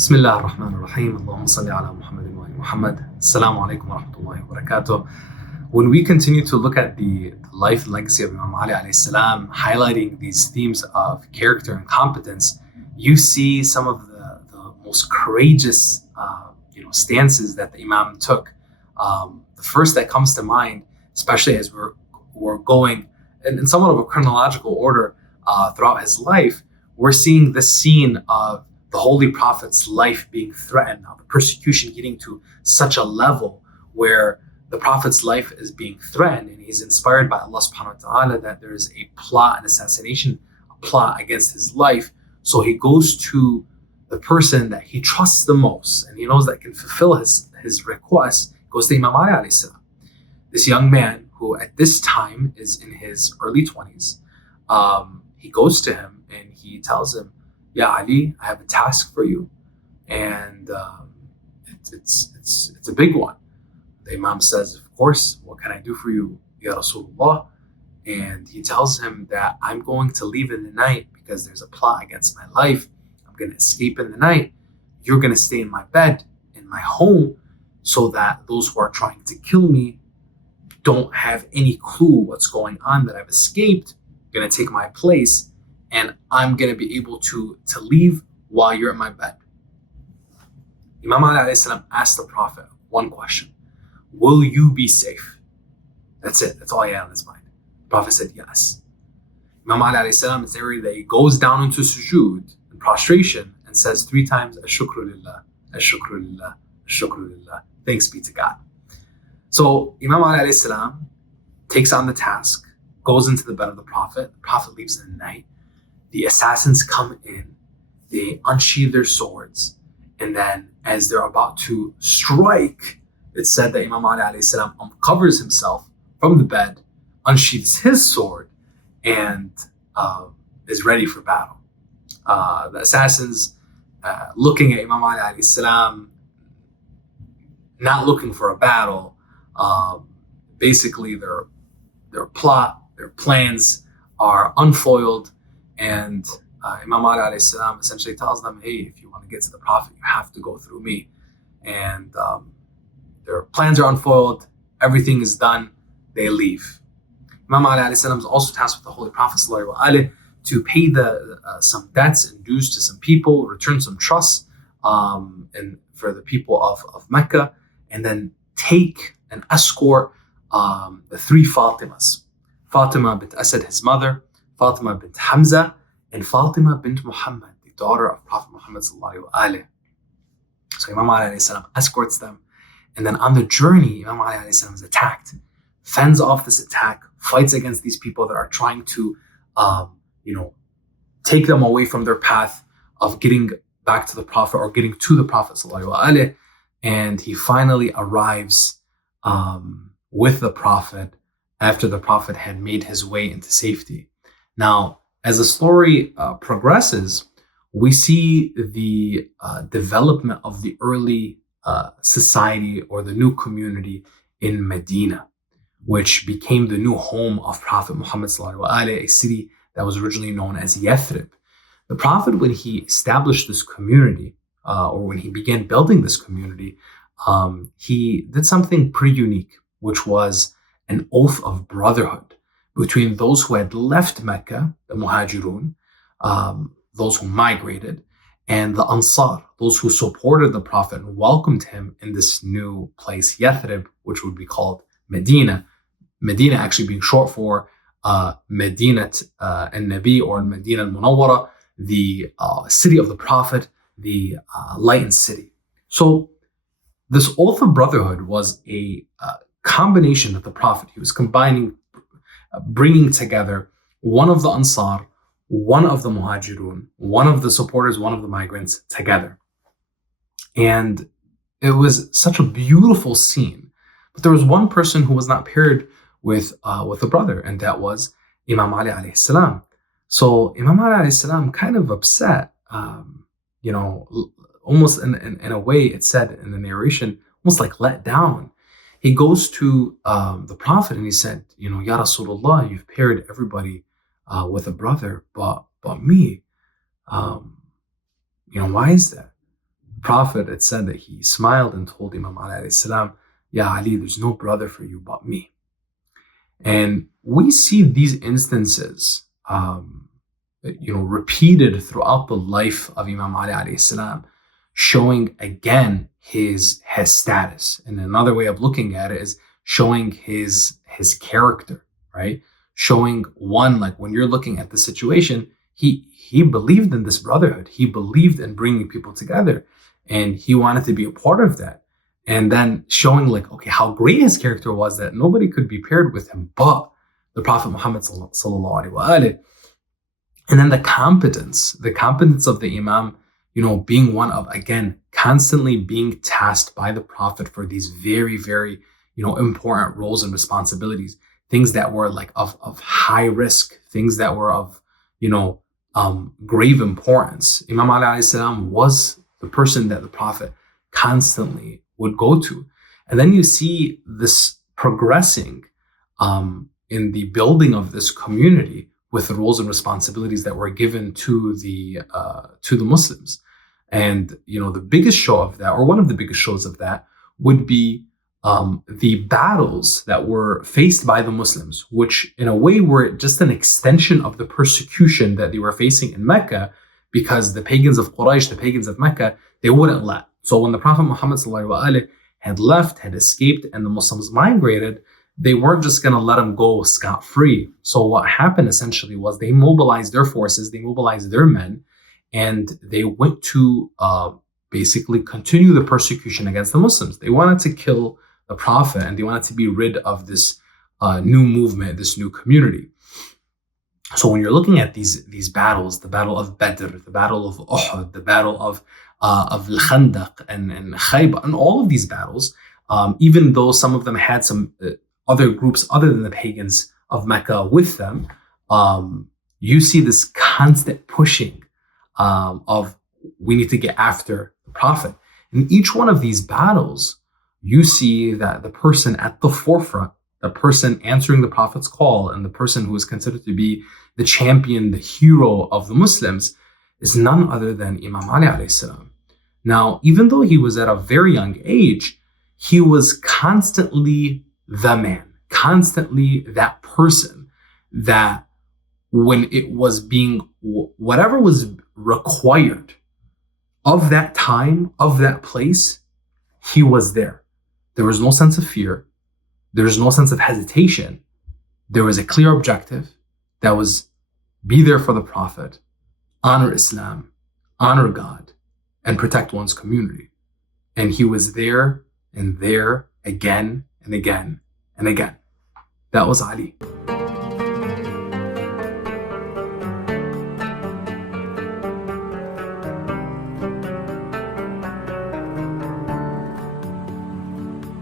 بسم الله الرحمن الرحيم اللهم صل على محمد وآل محمد Assalamu alaikum wa rahmatullahi wa barakatuh. When we continue to look at the life and legacy of Imam Ali alayhi salam, highlighting these themes of character and competence, you see some of the most courageous stances that the Imam took. The first that comes to mind, especially as we're going in somewhat of a chronological order throughout his life, we're seeing the scene of the Holy Prophet's life being threatened, now the persecution getting to such a level where the Prophet's life is being threatened, and he's inspired by Allah subhanahu wa ta'ala that there is a plot, an assassination, a plot against his life. So he goes to the person that he trusts the most and he knows that can fulfill his request, goes to Imam Ali alayhi salam. This young man who at this time is in his early 20s, he goes to him and he tells him, "Ya Ali, I have a task for you, and it's a big one." The Imam says, "Of course, what can I do for you, Ya Rasulullah?" And he tells him that I'm going to leave in the night because there's a plot against my life. I'm going to escape in the night. You're going to stay in my bed, in my home, so that those who are trying to kill me don't have any clue what's going on, that I've escaped. You're going to take my place, and I'm going to be able to leave while you're in my bed. Imam Ali alayhi salam asked the Prophet one question: will you be safe? That's it. That's all he had on his mind. The Prophet said yes. Imam Ali alayhi salam, it's narrated that he goes down into sujood, in prostration, and says 3 times, "Ash-shukru lillah, ash-shukru lillah, ash-shukru lillah." Thanks be to God. So Imam Ali alayhi salam takes on the task, goes into the bed of the Prophet. The Prophet leaves in the night. The assassins come in, they unsheathe their swords, and then as they're about to strike, it's said that Imam Ali alayhi salam uncovers himself from the bed, unsheathes his sword, and is ready for battle. The assassins, looking at Imam Ali alayhi salam, not looking for a battle, basically their plot, their plans are unfoiled. And Imam Ali alayhi salam essentially tells them, "Hey, if you want to get to the Prophet, you have to go through me." And their plans are unfoiled. Everything is done. They leave. Imam Ali alayhi salam is also tasked with the Holy Prophet sallallahu alaihi wasallam to pay some debts and dues to some people, return some trusts and for the people of Mecca, and then take and escort the 3 Fatimas. Fatima bint Asad, his mother, Fatima bint Hamza, and Fatima bint Muhammad, the daughter of Prophet Muhammad sallallahu alaihi wasallam. So Imam Ali alayhi salam escorts them, and then on the journey, Imam Ali alayhi salam is attacked, fends off this attack, fights against these people that are trying to, take them away from their path of getting back to the Prophet or getting to the Prophet sallallahu alaihi wasallam. And he finally arrives with the Prophet after the Prophet had made his way into safety. Now, as the story progresses, we see the development of the early society or the new community in Medina, which became the new home of Prophet Muhammad sallallahu alaihi wasallam, a city that was originally known as Yathrib. The Prophet, when he established this community, or when he began building this community, he did something pretty unique, which was an oath of brotherhood between those who had left Mecca, the Muhajirun, those who migrated, and the Ansar, those who supported the Prophet and welcomed him in this new place, Yathrib, which would be called Medina. Medina actually being short for Medinat al-Nabi, or Medina al-Munawwara, the city of the Prophet, the lightened city. So this oath of brotherhood was a combination of the Prophet. He was bringing together one of the Ansar, one of the Muhajirun, one of the supporters, one of the migrants together. And it was such a beautiful scene. But there was one person who was not paired with a brother, and that was Imam Ali alayhi salam. So Imam Ali alayhi salam, kind of upset, almost in a way, it said in the narration, almost like let down. He goes to the Prophet and he said, "Ya Rasulullah, you've paired everybody with a brother, but me. Why is that?" The Prophet, it said that he smiled and told Imam Ali alayhi salam, Ya Ali, there's no brother for you but me. And we see these instances, repeated throughout the life of Imam Ali alayhi salam, showing again his status. And another way of looking at it is showing his character, right? Showing one, like when you're looking at the situation, he believed in this brotherhood. He believed in bringing people together, and he wanted to be a part of that. And then showing like, okay, how great his character was, that nobody could be paired with him but the Prophet Muhammad sallallahu alaihi wasallam. And then the competence of the Imam, being one of, again, constantly being tasked by the Prophet for these very, very, important roles and responsibilities, things that were like of high risk, things that were of, grave importance. Imam Ali alayhi salam was the person that the Prophet constantly would go to. And then you see this progressing in the building of this community with the roles and responsibilities that were given to the Muslims. And the biggest show of that, or one of the biggest shows of that, would be the battles that were faced by the Muslims, which in a way were just an extension of the persecution that they were facing in Mecca, because the pagans of Quraysh, the pagans of Mecca, they wouldn't let. So when the Prophet Muhammad ﷺ had left, had escaped, and the Muslims migrated, they weren't just going to let him go scot-free. So what happened essentially was they mobilized their forces, they mobilized their men, and they went to basically continue the persecution against the Muslims. They wanted to kill the Prophet, and they wanted to be rid of this new movement, this new community. So when you're looking at these battles, the battle of Badr, the battle of Uhud, the battle of Al-Khandaq and Khaybar, and all of these battles, even though some of them had some other groups other than the pagans of Mecca with them, you see this constant pushing of we need to get after the Prophet. In each one of these battles, you see that the person at the forefront, the person answering the Prophet's call, and the person who is considered to be the champion, the hero of the Muslims, is none other than Imam Ali alayhi salam. Now, even though he was at a very young age, he was constantly the man, constantly that person that when it was being, whatever was required of that time, of that place, he was there. There was no sense of fear. There was no sense of hesitation. There was a clear objective that was be there for the Prophet, honor Islam, honor God, and protect one's community. And he was there and there again and again and again. That was Ali.